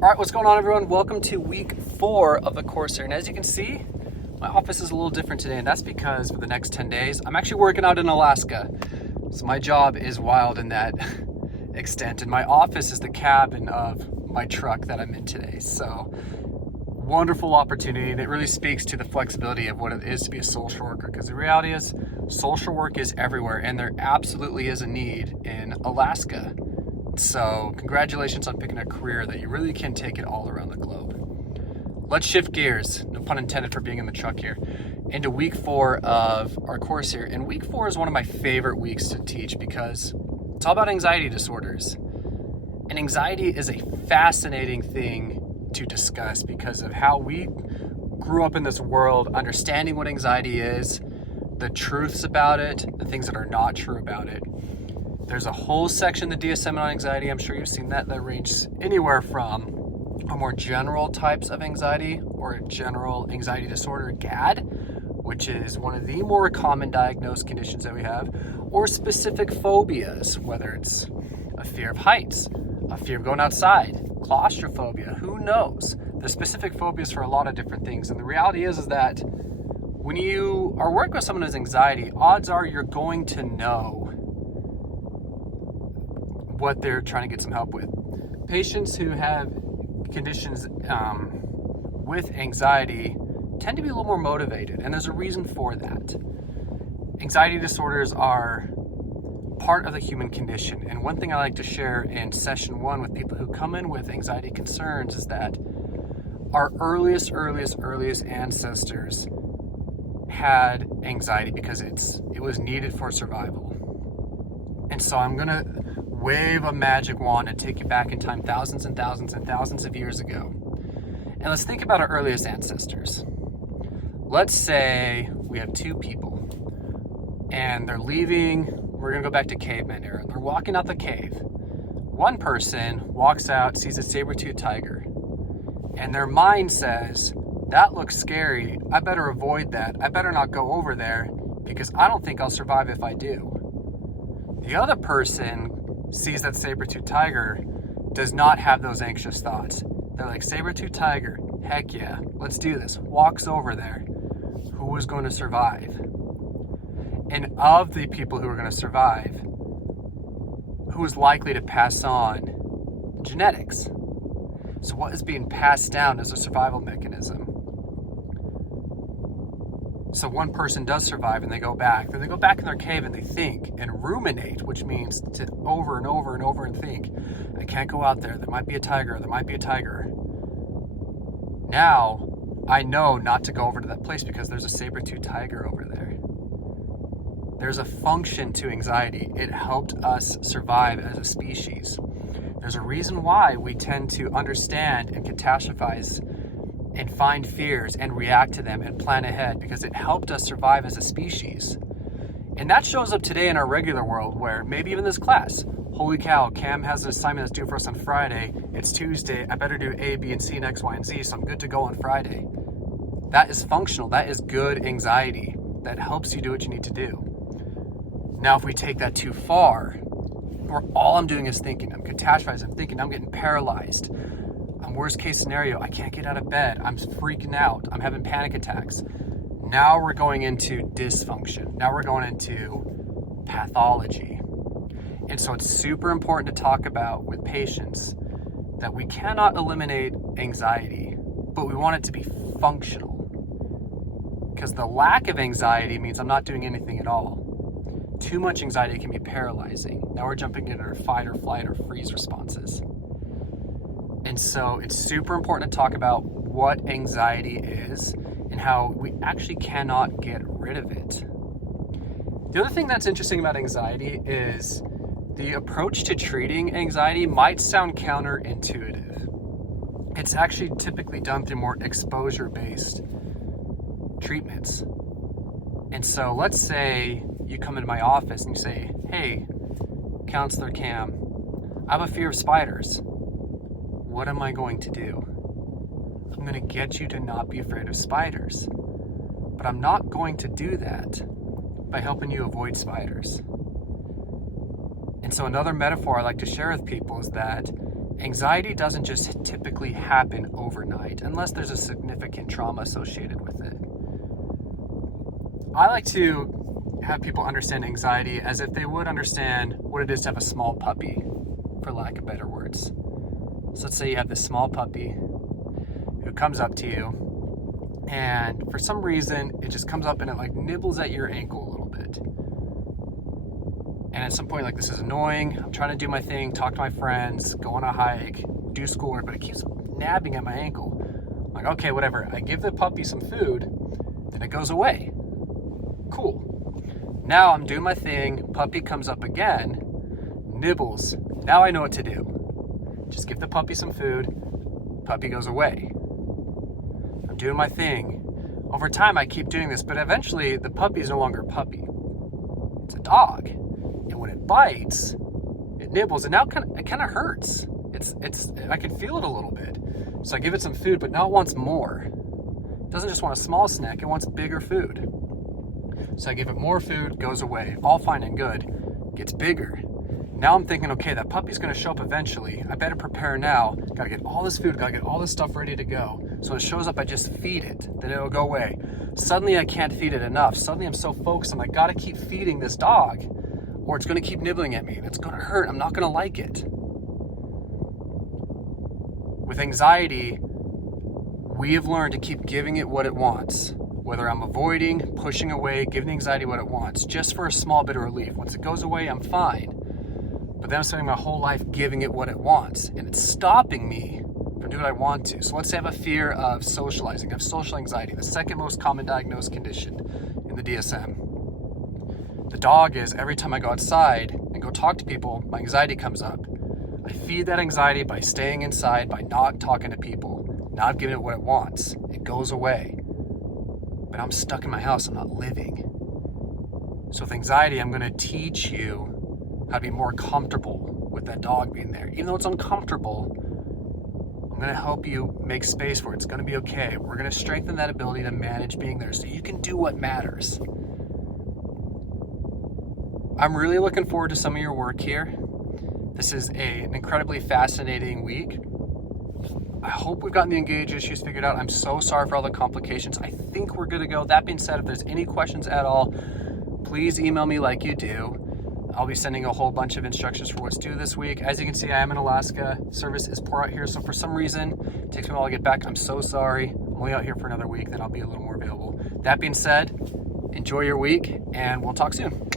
All right, what's going on, everyone? Welcome to week 4 of the course here. And as you can see, my office is a little different today, and that's because for the next 10 days, I'm actually working out in Alaska. So my job is wild in that extent, and my office is the cabin of my truck that I'm in today. So wonderful opportunity, and it really speaks to the flexibility of what it is to be a social worker, because the reality is social work is everywhere, and there absolutely is a need in Alaska. So congratulations on picking a career that you really can take it all around the globe. Let's shift gears, no pun intended for being in the truck here, into week 4 of our course here. And week 4 is one of my favorite weeks to teach because it's all about anxiety disorders. And anxiety is a fascinating thing to discuss because of how we grew up in this world, understanding what anxiety is, the truths about it, the things that are not true about it. There's a whole section in the DSM on anxiety, I'm sure you've seen that ranges anywhere from a more general types of anxiety or a general anxiety disorder, GAD, which is one of the more common diagnosed conditions that we have, or specific phobias, whether it's a fear of heights, a fear of going outside, claustrophobia, who knows? There's specific phobias for a lot of different things. And the reality is that when you are working with someone who has anxiety, odds are you're going to know what they're trying to get some help with. Patients who have conditions with anxiety tend to be a little more motivated, and there's a reason for that. Anxiety disorders are part of the human condition, and one thing I like to share in session 1 with people who come in with anxiety concerns is that our earliest ancestors had anxiety because it was needed for survival. And so I'm gonna wave a magic wand and take you back in time thousands and thousands and thousands of years ago. And let's think about our earliest ancestors. Let's say we have 2 people and they're leaving. We're gonna go back to caveman era. They're walking out the cave. One person walks out, sees a saber-toothed tiger, and their mind says, that looks scary. I better avoid that. I better not go over there because I don't think I'll survive if I do. The other person sees that saber-toothed tiger, does not have those anxious thoughts. They're like, saber-toothed tiger, heck yeah, let's do this. Walks over there. Who is going to survive? And of the people who are going to survive, who is likely to pass on genetics? So what is being passed down as a survival mechanism? So one person does survive and they go back. Then they go back in their cave and they think and ruminate, which means to over and over and over and think, I can't go out there. There might be a tiger. There might be a tiger. Now I know not to go over to that place because there's a saber-toothed tiger over there. There's a function to anxiety. It helped us survive as a species. There's a reason why we tend to understand and catastrophize and find fears and react to them and plan ahead because it helped us survive as a species. And that shows up today in our regular world where maybe even this class, holy cow, Cam has an assignment that's due for us on Friday. It's Tuesday. I better do A, B, and C, and X, Y, and Z, so I'm good to go on Friday. That is functional. That is good anxiety. That helps you do what you need to do. Now, if we take that too far, where all I'm doing is thinking, I'm catastrophizing, I'm thinking, I'm getting paralyzed. Worst case scenario, I can't get out of bed. I'm freaking out. I'm having panic attacks. Now we're going into dysfunction. Now we're going into pathology. And so it's super important to talk about with patients that we cannot eliminate anxiety, but we want it to be functional. Because the lack of anxiety means I'm not doing anything at all. Too much anxiety can be paralyzing. Now we're jumping into our fight or flight or freeze responses. And so it's super important to talk about what anxiety is and how we actually cannot get rid of it. The other thing that's interesting about anxiety is the approach to treating anxiety might sound counterintuitive. It's actually typically done through more exposure-based treatments. And so let's say you come into my office and you say, hey, Counselor Cam, I have a fear of spiders. What am I going to do? I'm going to get you to not be afraid of spiders. But I'm not going to do that by helping you avoid spiders. And so another metaphor I like to share with people is that Anxiety doesn't just typically happen overnight unless there's a significant trauma associated with it. I like to have people understand anxiety as if they would understand what it is to have a small puppy, for lack of better words. So let's say you have this small puppy who comes up to you, and for some reason it just comes up and it like nibbles at your ankle a little bit. And at some point, like, this is annoying. I'm trying to do my thing, talk to my friends, go on a hike, do schoolwork, but it keeps nabbing at my ankle. I'm like, okay, whatever. I give the puppy some food, then it goes away. Cool. Now I'm doing my thing, puppy comes up again, nibbles. Now I know what to do. Just give the puppy some food, puppy goes away. I'm doing my thing. Over time, I keep doing this, but eventually the puppy is no longer a puppy. It's a dog. And when it bites, it nibbles, and now it kind of hurts. I can feel it a little bit. So I give it some food, but now it wants more. It doesn't just want a small snack, it wants bigger food. So I give it more food, goes away. All fine and good. Gets bigger. Now I'm thinking, okay, that puppy's gonna show up eventually. I better prepare now. Gotta get all this food, gotta get all this stuff ready to go. So when it shows up, I just feed it, then it'll go away. Suddenly I can't feed it enough. Suddenly I'm so focused, I'm like, gotta keep feeding this dog, or it's gonna keep nibbling at me, and it's gonna hurt, I'm not gonna like it. With anxiety, we have learned to keep giving it what it wants. Whether I'm avoiding, pushing away, giving the anxiety what it wants, just for a small bit of relief. Once it goes away, I'm fine. But then I'm spending my whole life giving it what it wants, and it's stopping me from doing what I want to. So let's say I have a fear of socializing. I have social anxiety, the second most common diagnosed condition in the DSM. The dog is, every time I go outside and go talk to people, my anxiety comes up. I feed that anxiety by staying inside, by not talking to people, not giving it what it wants. It goes away. But I'm stuck in my house, I'm not living. So with anxiety, I'm gonna teach you how to be more comfortable with that dog being there. Even though it's uncomfortable, I'm gonna help you make space for it. It's gonna be okay. We're gonna strengthen that ability to manage being there so you can do what matters. I'm really looking forward to some of your work here. This is an incredibly fascinating week. I hope we've gotten the engage issues figured out. I'm so sorry for all the complications. I think we're good to go. That being said, if there's any questions at all, please email me like you do. I'll be sending a whole bunch of instructions for what's due this week. As you can see, I am in Alaska. Service is poor out here, so for some reason, it takes me a while to get back. I'm so sorry. I'm only out here for another week, then I'll be a little more available. That being said, enjoy your week, and we'll talk soon.